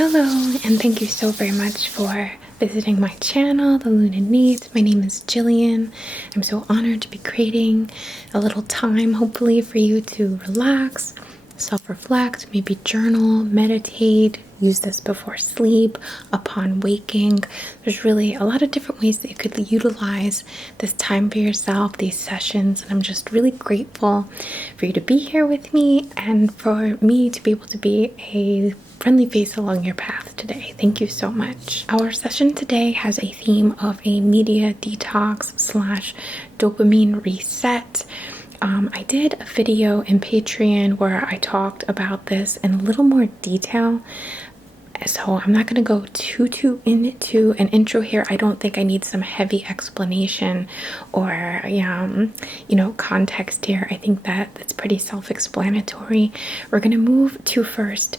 Hello, and thank you so very much for visiting my channel, the Lune INNATE. My name is Jillian. I'm so honored to be creating a little time, hopefully, for you to relax, self-reflect, maybe journal, meditate, use this before sleep, upon waking. There's really a lot of different ways that you could utilize this time for yourself, these sessions, and I'm just really grateful for you to be here with me and for me to be able to be a friendly face along your path today. Thank you so much. Our session today has a theme of a media detox slash dopamine reset. I did a video in Patreon where I talked about this in a little more detail. So I'm not going to go too into an intro here. I don't think I need some heavy explanation or, context here. I think that it's pretty self-explanatory. We're going to move to first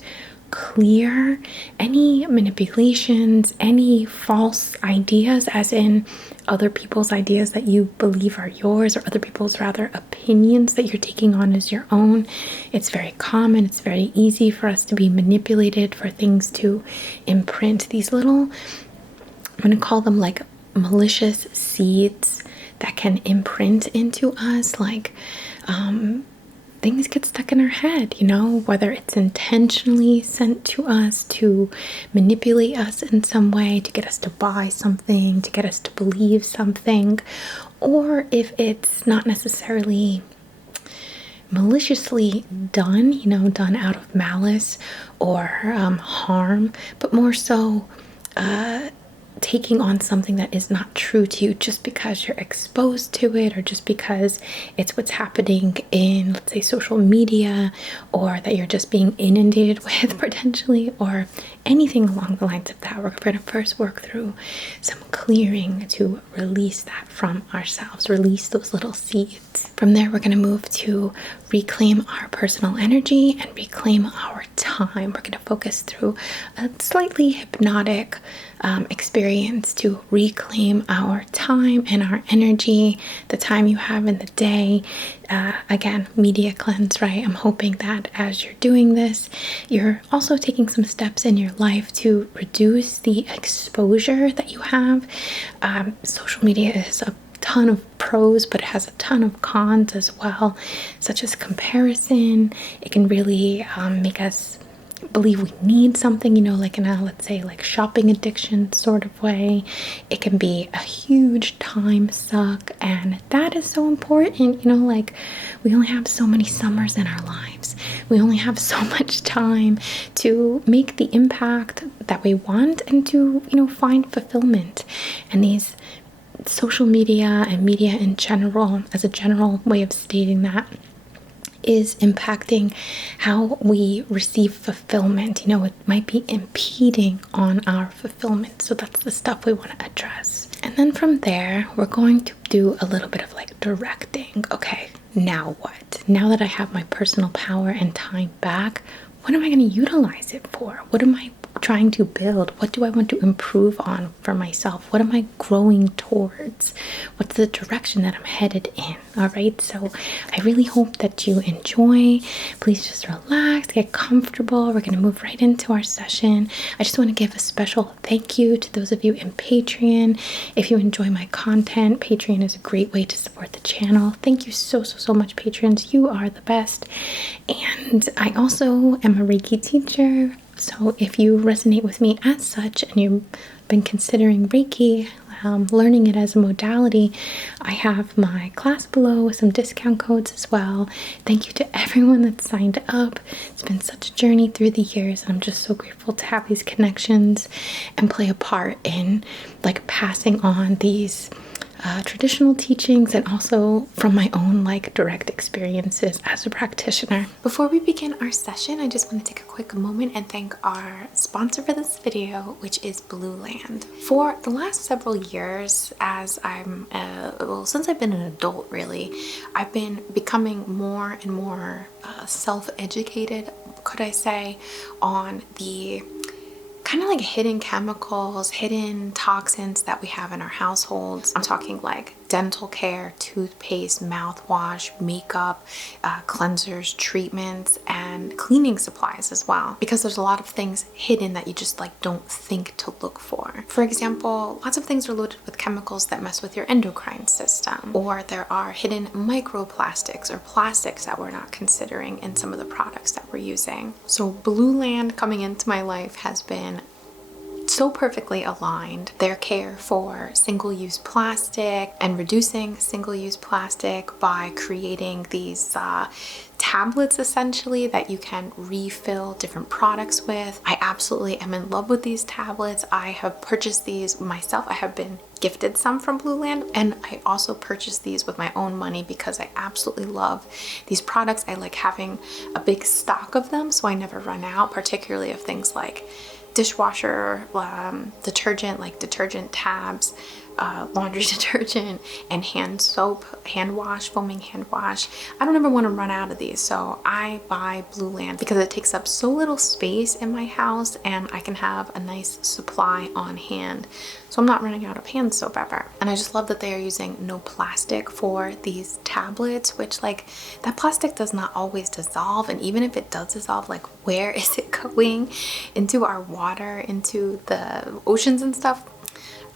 clear any manipulations, any false ideas, as in other people's ideas that you believe are yours, or other people's rather opinions that you're taking on as your own. It's very common, it's very easy for us to be manipulated, for things to imprint these little, I'm going to call them like malicious seeds that can imprint into us, like things get stuck in our head, whether it's intentionally sent to us to manipulate us in some way, to get us to buy something, to get us to believe something, or if it's not necessarily maliciously done, done out of malice or harm, but more so taking on something that is not true to you just because you're exposed to it, or just because it's what's happening in, let's say, social media, or that you're just being inundated with potentially, or anything along the lines of that. We're going to first work through some clearing to release that from ourselves, release those little seeds. From there, we're going to move to reclaim our personal energy and reclaim our time. We're going to focus through a slightly hypnotic experience to reclaim our time and our energy, the time you have in the day. Again, media cleanse, right? I'm hoping that as you're doing this, you're also taking some steps in your life to reduce the exposure that you have. Social media is a ton of pros, but it has a ton of cons as well, such as comparison. It can really make us believe we need something, like in a, let's say, like shopping addiction sort of way. It can be a huge time suck, and that is so important. Like, we only have so many summers in our lives. We only have so much time to make the impact that we want and to, find fulfillment. And these social media and media in general, as a general way of stating that, is impacting how we receive fulfillment. It might be impeding on our fulfillment. So that's the stuff we want to address. And then from there, we're going to do a little bit of like directing. Okay, now what? Now that I have my personal power and time back, what am I going to utilize it for? What am I trying to build? What do I want to improve on for myself? What am I growing towards? What's the direction that I'm headed in? All right, so I really hope that you enjoy. Please just relax, get comfortable. We're going to move right into our session. I just want to give a special thank you to those of you in Patreon. If you enjoy my content, Patreon is a great way to support the channel. Thank you so much, patrons. You are the best. And I also am a Reiki teacher. So if you resonate with me as such and you've been considering Reiki, learning it as a modality, I have my class below with some discount codes as well. Thank you to everyone that's signed up. It's been such a journey through the years, and I'm just so grateful to have these connections and play a part in like passing on these traditional teachings, and also from my own like direct experiences as a practitioner. Before we begin our session, I just want to take a quick moment and thank our sponsor for this video, which is Blueland. For the last several years, as since I've been an adult really, I've been becoming more and more self-educated, could I say, on the kind of like hidden chemicals, hidden toxins that we have in our households. I'm talking like dental care, toothpaste, mouthwash, makeup, cleansers, treatments, and cleaning supplies as well, because there's a lot of things hidden that you just like don't think to look for. For example, lots of things are loaded with chemicals that mess with your endocrine system, or there are hidden microplastics or plastics that we're not considering in some of the products that we're using. So Blueland coming into my life has been so perfectly aligned. Their care for single-use plastic and reducing single-use plastic by creating these tablets essentially that you can refill different products with. I absolutely am in love with these tablets. I have purchased these myself. I have been gifted some from Blueland, and I also purchased these with my own money because I absolutely love these products. I like having a big stock of them so I never run out, particularly of things like dishwasher detergent, like detergent tabs, laundry detergent, and hand soap, hand wash, foaming hand wash. I don't ever want to run out of these, so I buy Blueland because it takes up so little space in my house and I can have a nice supply on hand, so I'm not running out of hand soap ever. And I just love that they are using no plastic for these tablets, which like that plastic does not always dissolve, and even if it does dissolve, like where is it going? Into our water, into the oceans and stuff?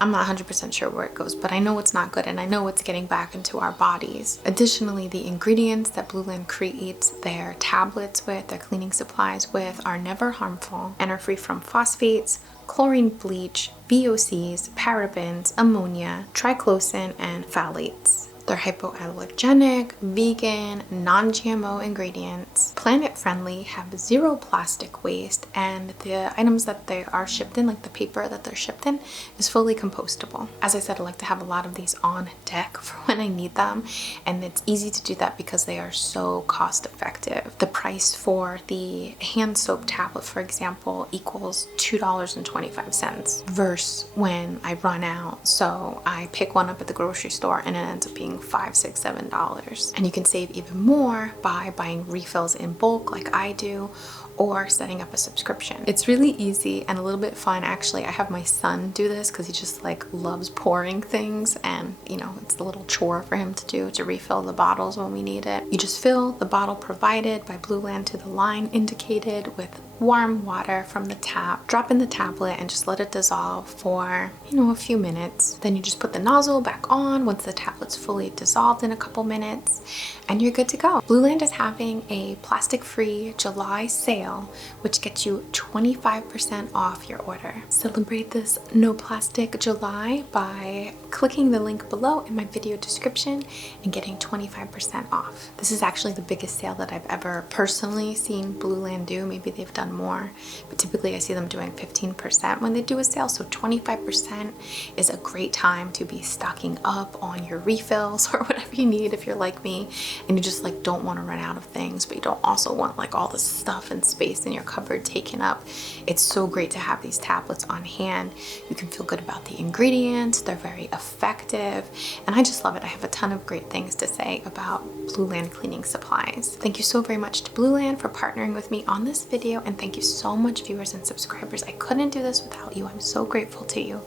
I'm not 100% sure where it goes, but I know it's not good and I know it's getting back into our bodies. Additionally, the ingredients that Blueland creates their tablets with, their cleaning supplies with, are never harmful and are free from phosphates, chlorine bleach, VOCs, parabens, ammonia, triclosan, and phthalates. They're hypoallergenic, vegan, non-GMO ingredients, planet-friendly, have zero plastic waste, and the items that they are shipped in, like the paper that they're shipped in, is fully compostable. As I said, I like to have a lot of these on deck for when I need them, and it's easy to do that because they are so cost-effective. The price for the hand soap tablet, for example, equals $2.25 versus when I run out. So I pick one up at the grocery store and it ends up being $5, $6, $7. And you can save even more by buying refills in bulk like I do, or setting up a subscription. It's really easy and a little bit fun. Actually, I have my son do this because he just like loves pouring things, and you know, it's a little chore for him to do, to refill the bottles when we need it. You just fill the bottle provided by Blueland to the line indicated with warm water from the tap, drop in the tablet, and just let it dissolve for, you know, a few minutes. Then you just put the nozzle back on once the tablet's fully dissolved in a couple minutes, and you're good to go. Blueland is having a plastic-free July sale, which gets you 25% off your order. Celebrate this no plastic July by clicking the link below in my video description and getting 25% off. This is actually the biggest sale that I've ever personally seen Blueland do. Maybe they've done more, but typically I see them doing 15% when they do a sale, so 25% is a great time to be stocking up on your refills or whatever you need if you're like me and you just like don't want to run out of things, but you don't also want like all the stuff and space in your cupboard taken up. It's so great to have these tablets on hand. You can feel good about the ingredients, they're very effective, and I just love it. I have a ton of great things to say about Blueland cleaning supplies. Thank you so very much to Blueland for partnering with me on this video, and thank you so much, viewers and subscribers. I couldn't do this without you. I'm so grateful to you.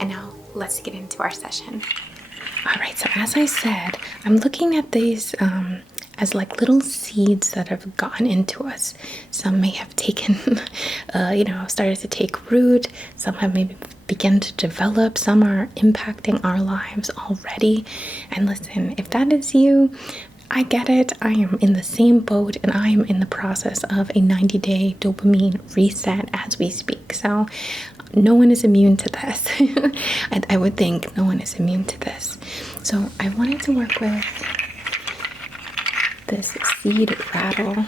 And now let's get into our session. All right, so as I said, I'm looking at these as like little seeds that have gotten into us. Some may have taken, started to take root. Some have maybe begun to develop. Some are impacting our lives already. And listen, if that is you, I get it. I am in the same boat, and I am in the process of a 90-day dopamine reset as we speak. So no one is immune to this. I would think no one is immune to this. So I wanted to work with this seed rattle,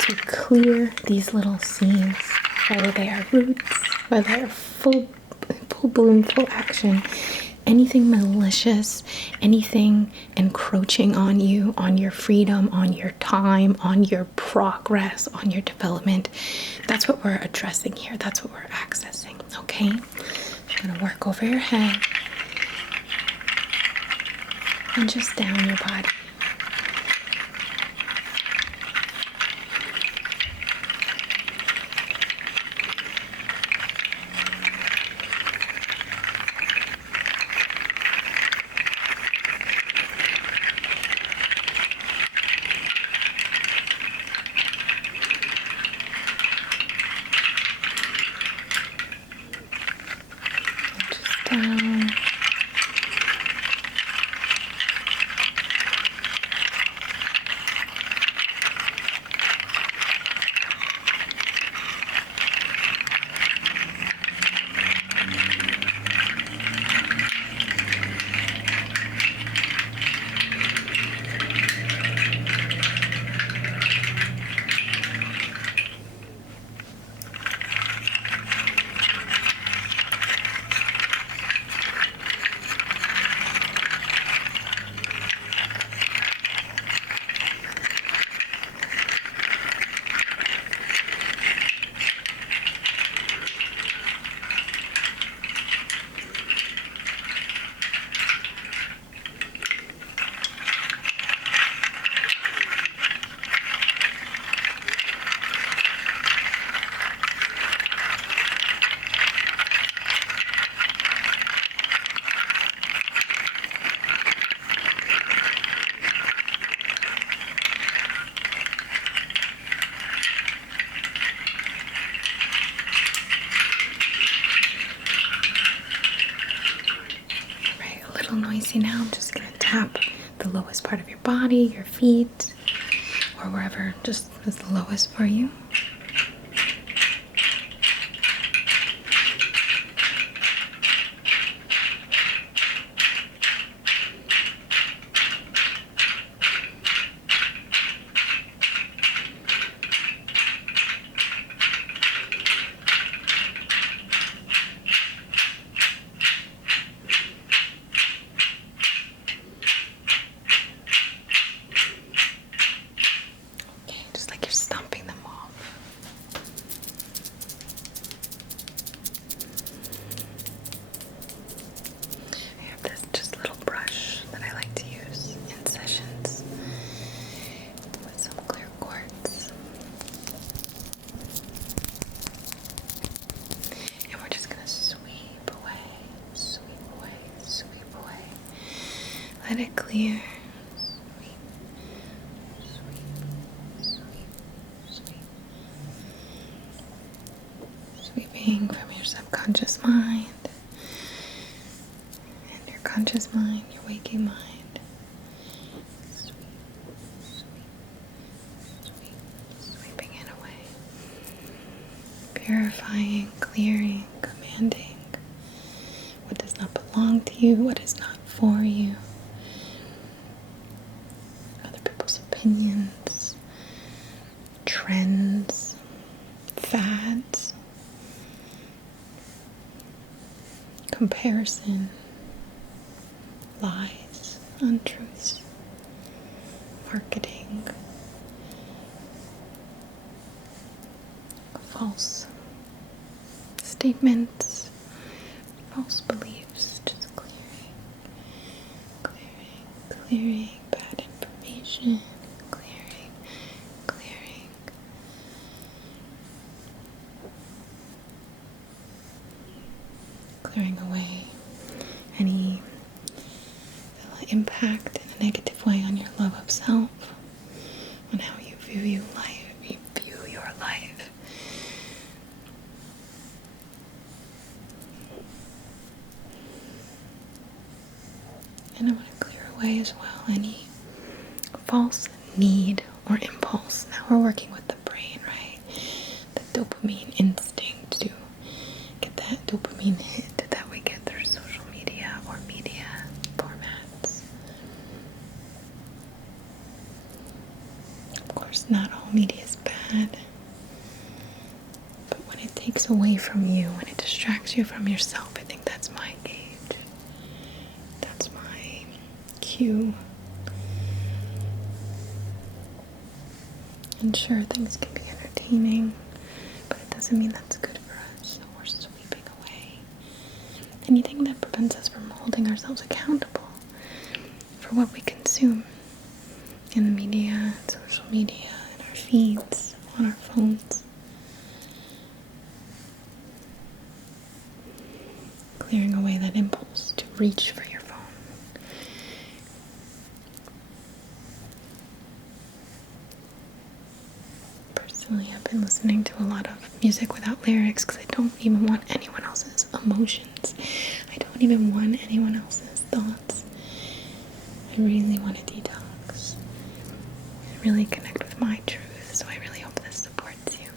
to clear these little seeds, whether they are roots, whether they're full bloom, full action, anything malicious, anything encroaching on you, on your freedom, on your time, on your progress, on your development. That's what we're addressing here. That's what we're accessing, okay? I'm gonna work over your head and just down your body. see now, I'm just going to tap the lowest part of your body, your feet, or wherever just is the lowest for you. Just like you're stomping them off. I have this just little brush that I like to use in sessions with some clear quartz. And we're just going to sweep away, sweep away, sweep away. Let it clear. Sweeping from your subconscious mind and your conscious mind, your waking mind. Sweep, sweep, sweep, sweeping it away. Purifying, clearing, commanding what does not belong to you, what is not for you. Other people's opinions, trends, fads, comparison, lies, untruths, marketing, false statements, false beliefs, just clearing, clearing, clearing bad information, clearing, clearing. Clearing away any impact in a negative way on your love of self, on how you view your life. And I want to clear away as well any false need or impulse. Now we're working with the brain, right? The dopamine instinct to get that dopamine hit that we get through social media or media formats. Of course, not all media is bad, but when it takes away from you, when it distracts you from yourself, I think that's my gauge. That's my cue. And sure, things can be entertaining, but it doesn't mean that's good for us. So we're sweeping away anything that prevents us from holding ourselves accountable for what we consume in the media, social media, in our feeds, on our phones. Clearing away that impulse to reach for your phone. Personally, I've been listening to a lot of music without lyrics because I don't even want anyone else's emotions. I don't even want anyone else's thoughts. I really want to detox and really connect with my truth, so I really hope this supports you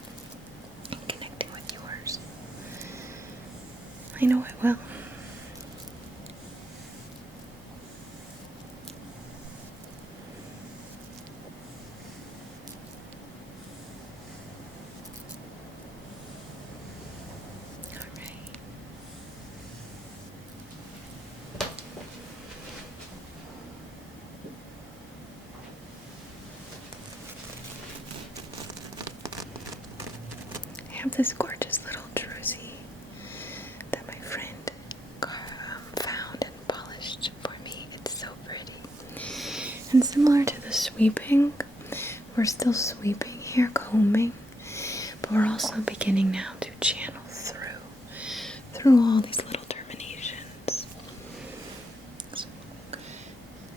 in connecting with yours. I know it will. I have this gorgeous little druzy that my friend found and polished for me. It's so pretty. And similar to the sweeping, we're still sweeping here, combing, but we're also beginning now to channel through all these little terminations. So,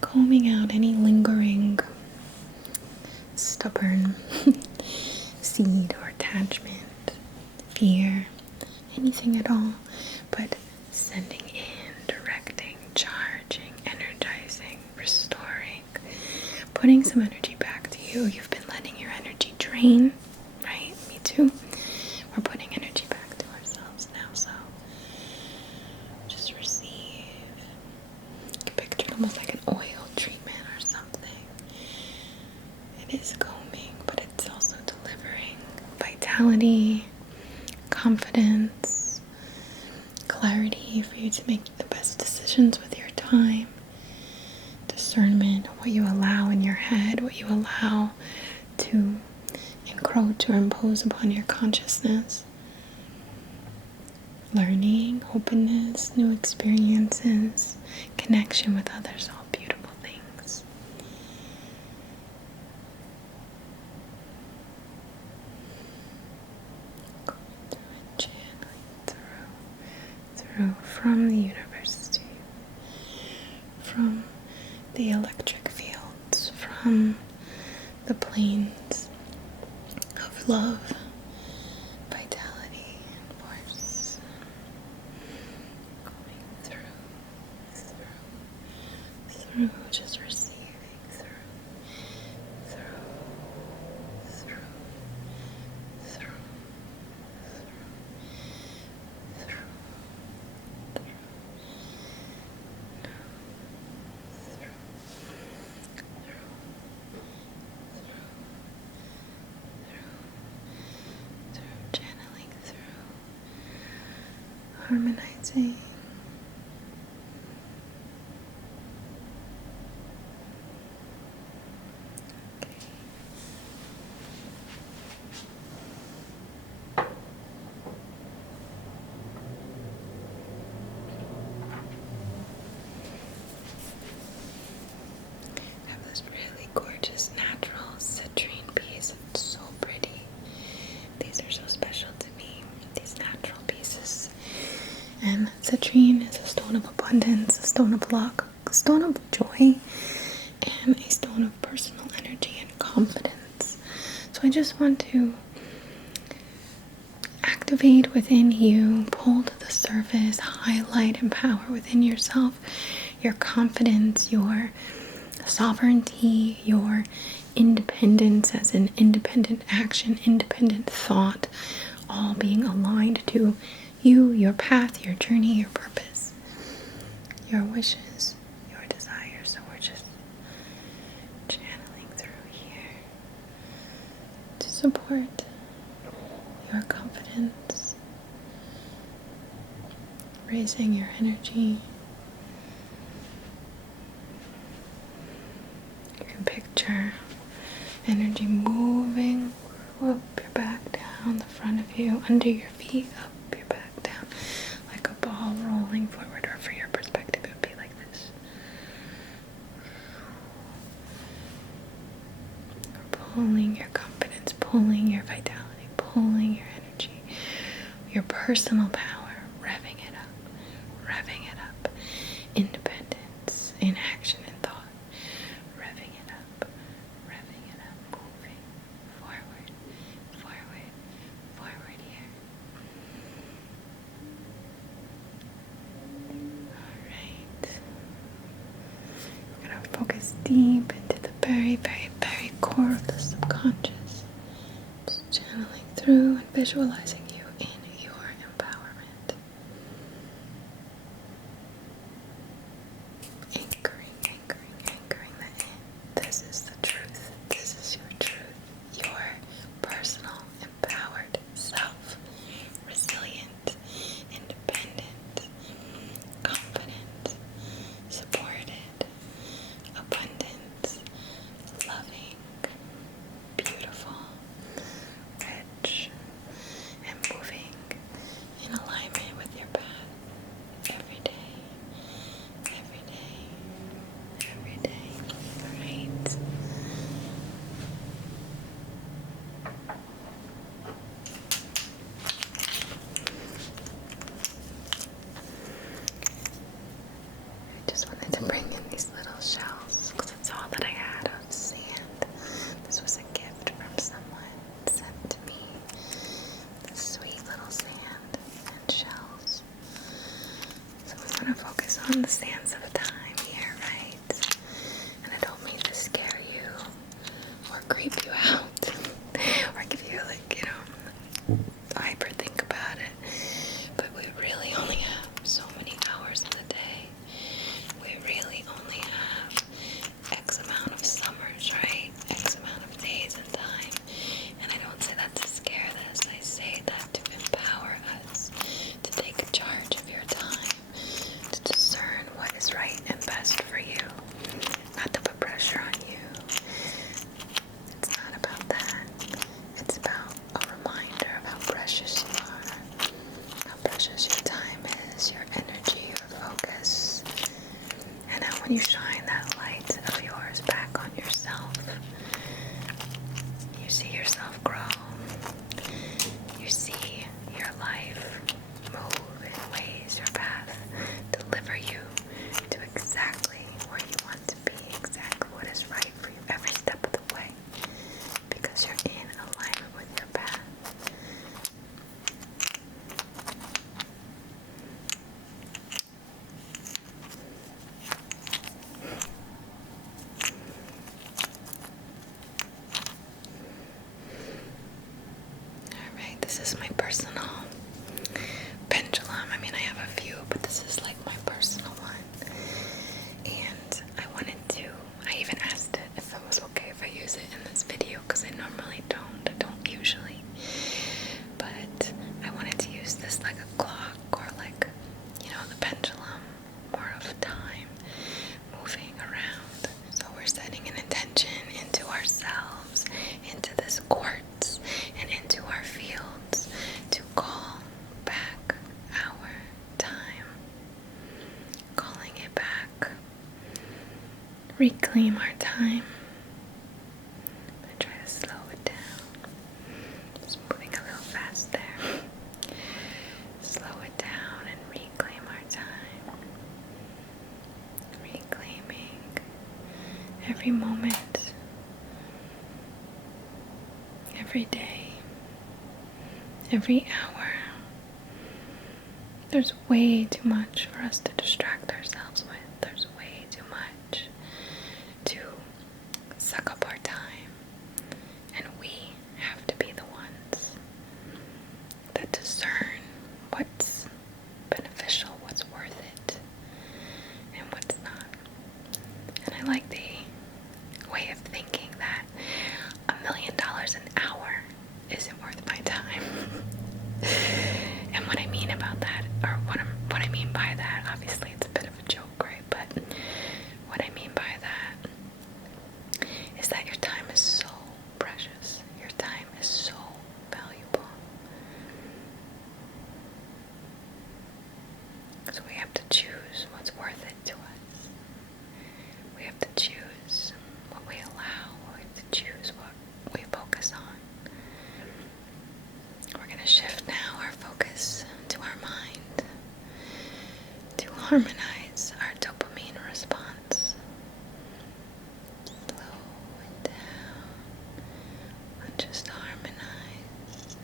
combing out any lingering, stubborn seed or attachment, fear, anything at all, but sending in, directing, charging energy putting some energy back to you. You've been letting your energy drain, right? Me too. We're putting energy back to ourselves now, so just receive. You can picture it almost like an oil treatment or something. It is combing, but it's also delivering vitality, confidence, clarity for you to make the best decisions with your time, discernment, what you allow in your head, what you allow to encroach or impose upon your consciousness, learning, openness, new experiences, connection with others, all beautiful things. Going through and channeling through from the universe to you, from the electric fields, from the planes of love, vitality, and force. Going through, just receiving through, channeling through, harmonizing. I have this really gorgeous natural citrine piece. It's so pretty. These are so special to me, these natural pieces. And citrine is a stone of abundance, a stone of luck, a stone of joy, and a stone of personal energy and confidence. So I just want to activate within you, pull to the surface, highlight, empower within yourself your confidence, your sovereignty, your independence as an independent action, independent thought, all being aligned to you, your path, your journey, your purpose, your wishes, your desires. So we're just channeling through here to support your confidence, raising your energy. You can picture energy moving up your back, down the front of you, under your feet, up your back, down, like a ball rolling forward, or for your perspective, it would be like this. Pulling your confidence, pulling your vitality, pulling your energy, your personal power, revving it up, independence in action and thought, revving it up, moving forward here. Alright. We're going to focus deep into the very, very, very core of the subconscious. Just channeling through and visualizing you in your empowerment. Anchoring that in. This is the truth. This is your truth. Your personal, empowered self. Resilient, independent, confident, supported, abundant, loving, beautiful, rich, and reclaim our time. I'm going to try to slow it down. Just moving a little fast there. Slow it down and reclaim our time. Reclaiming every moment, every day, every hour. There's way too much for us to distract ourselves with. There's way too much to suck up our time. And we have to be the ones that discern what's beneficial, what's worth it, and what's not. And I like the way of thinking that $1 million an hour isn't worth my time. And what I mean about that, or what I mean by that, obviously it's a bit of a joke, right? But what I mean by that is that your time is so precious. Your time is so valuable. So we have to choose what's worth it to us. We have to choose what we allow. We have to choose what we focus on. We're going to shift now our focus to our mind to harmonize our dopamine response. Slow it down and just harmonize.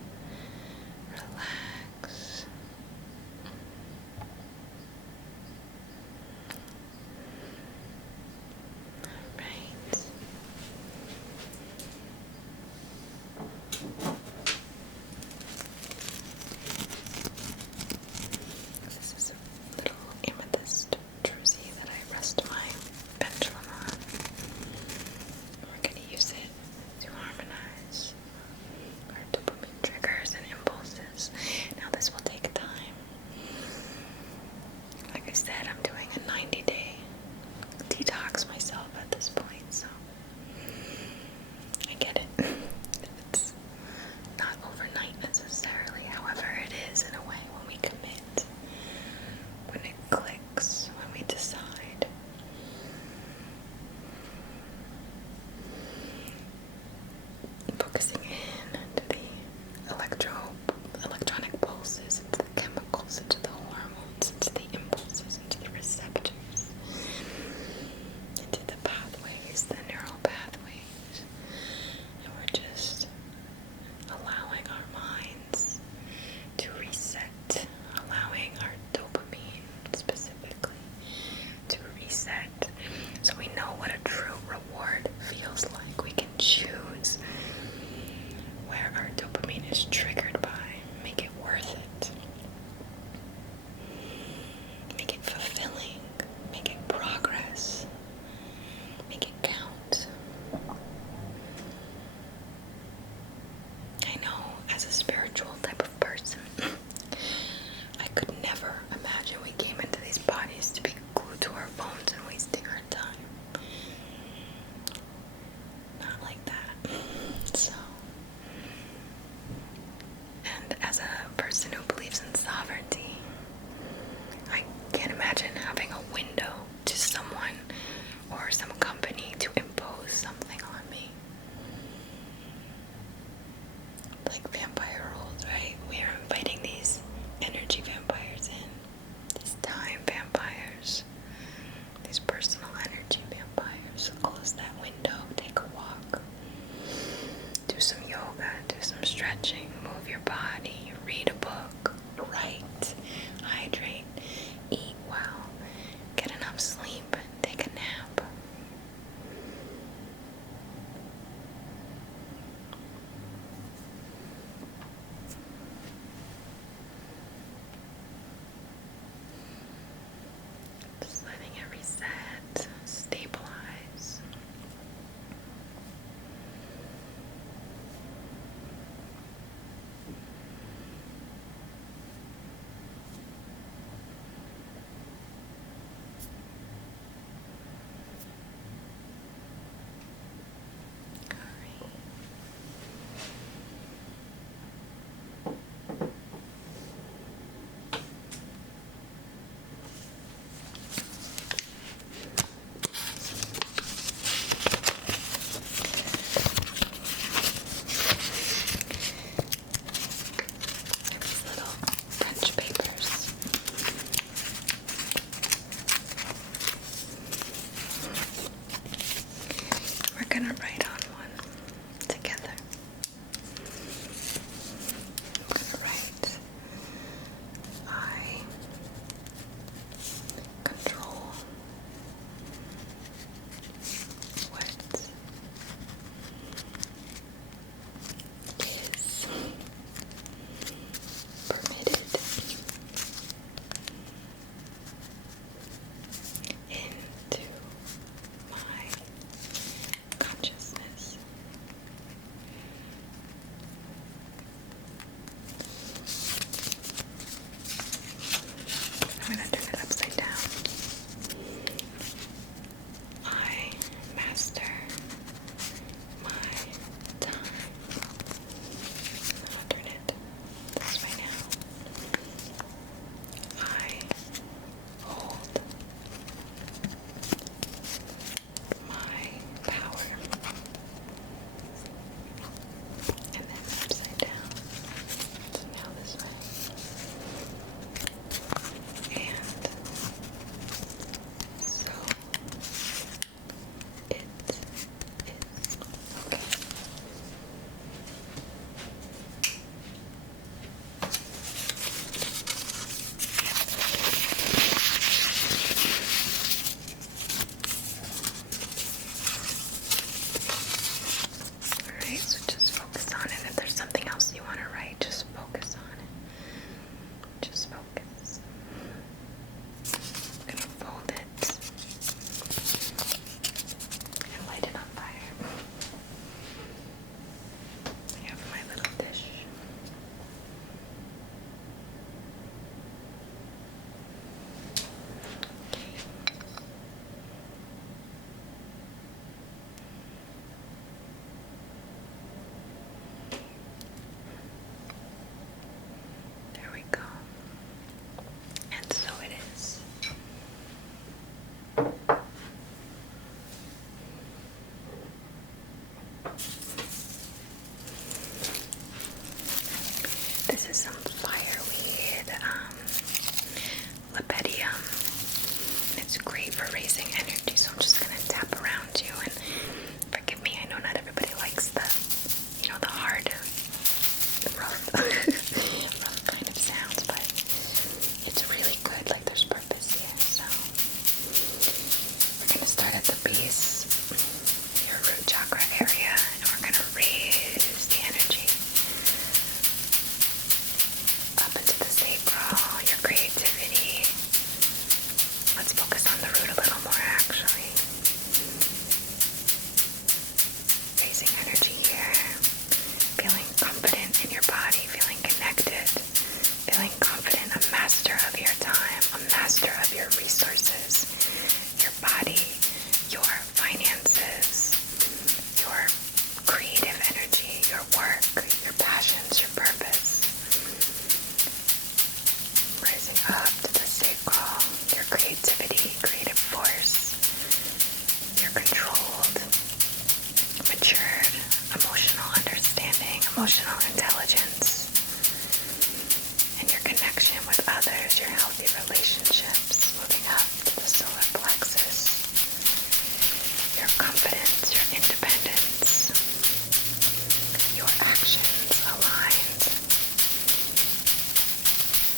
Relax. Alright. This is a little amethyst druzy that I rest my pendulum on. We're going to use it to harmonize our dopamine triggers and impulses. Now this will take time. Like I said, I'm doing a 90-day detox myself at this point, so I get it. It's not overnight necessarily, however it is in a way when we commit, when it clicks, when we decide. Focusing in to the electronic pulses, into the chemicals, into the hormones, into the impulses, into the receptors, into the pathways, the neural pathways. And we're just allowing our minds to reset, allowing our dopamine specifically to reset, so we know what a true reward feels like. We can choose where our dopamine is triggered by. Make it worth it. Make it fulfilling. Make it progress. Make it count. I know, as a spiritual type of person, I could never imagine we came into these bodies to be glued to our phones and wasting our time. Not like that. So, and as a person who believes in sovereignty, I can't imagine having a window to someone or some company to impose something on me. Like vampire rules, right? We are inviting these energy vampires in, these time vampires, these personal energy vampires. Close that window, take a walk, do some yoga, do some stretching, move your body, read a book, write, hydrate, eat well, get enough sleep, take a nap. Just letting it reset, stabilize. gonna write on one together. I'm gonna write I control what is permitted into my consciousness. I'm going to turn it upside down. I master my time. I'll turn it this way now. I hold my power. And then upside down. So now this way. And so it is. Okay. Alright, so just focus on it. If there's something else you want to write, just focus on it. Just focus. I'm gonna fold it and light it on fire. I have my little dish. There we go. And so it is. This is some fireweed, lepidum. It's great for raising energy, so I'm just gonna tap around you, and forgive me, I know not everybody likes the, the hard, rough, rough kind of sounds, but it's really good. Like, there's purpose here. So we're gonna start at the base, your root chakra area, and we're gonna raise the energy up into the sacral, your creativity. Let's focus on the root a little more, actually. Raising energy here, feeling confident in your body, feeling connected, feeling confident, a master of your time, a master of your resources, your body, your finances, your creative energy, your work, your passions, your purpose. Rising up to the sacral, your creativity, creative force, your controlled, matured, emotional understanding, emotional intelligence, and your connection with others, your healthy relationships, moving up to the solar plexus, your confidence, your independence, your actions aligned,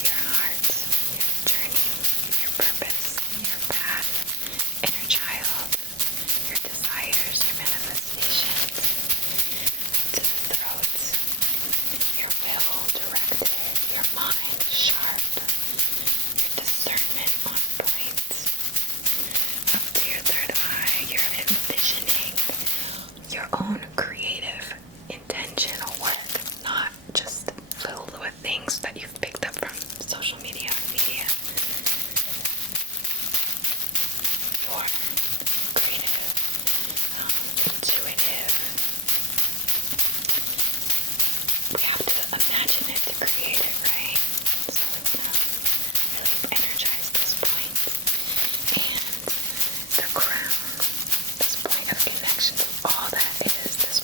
your heart, your journey, your purpose, your path, inner child, your desires, your manifestations, to the throat, your will directed, your mind sharp, your discernment on point, up to your third eye, you're envisioning your own creative, intentional work, not just filled with things that you've picked up from social media or media. Your creative, intuitive. We have to imagine it to create it, right? So we want to really energize this point. And the crown, this point of connection to all that is, this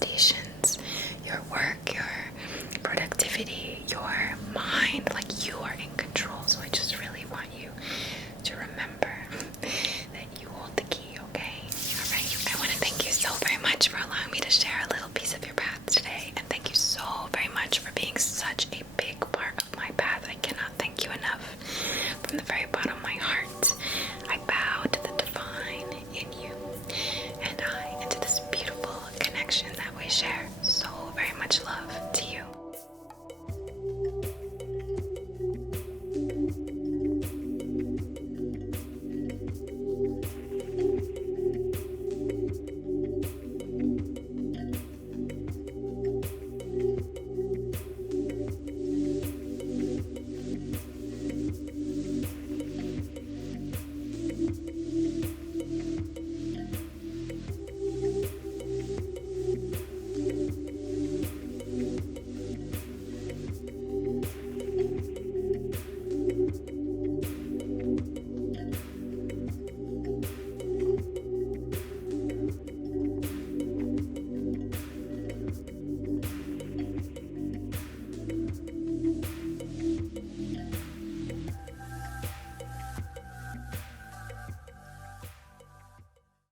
manifestations, your work, your productivity, your mind. Like, you are in control. So I just really want you to remember that you hold the key, okay? Alright, I want to thank you so very much for allowing me to share a little piece of your path today. And thank you so very much for being such a big part of my path. I cannot thank you enough. From the very bottom of my heart, I bow to the divine in you, and to this beautiful connection that we share. So very much love to you.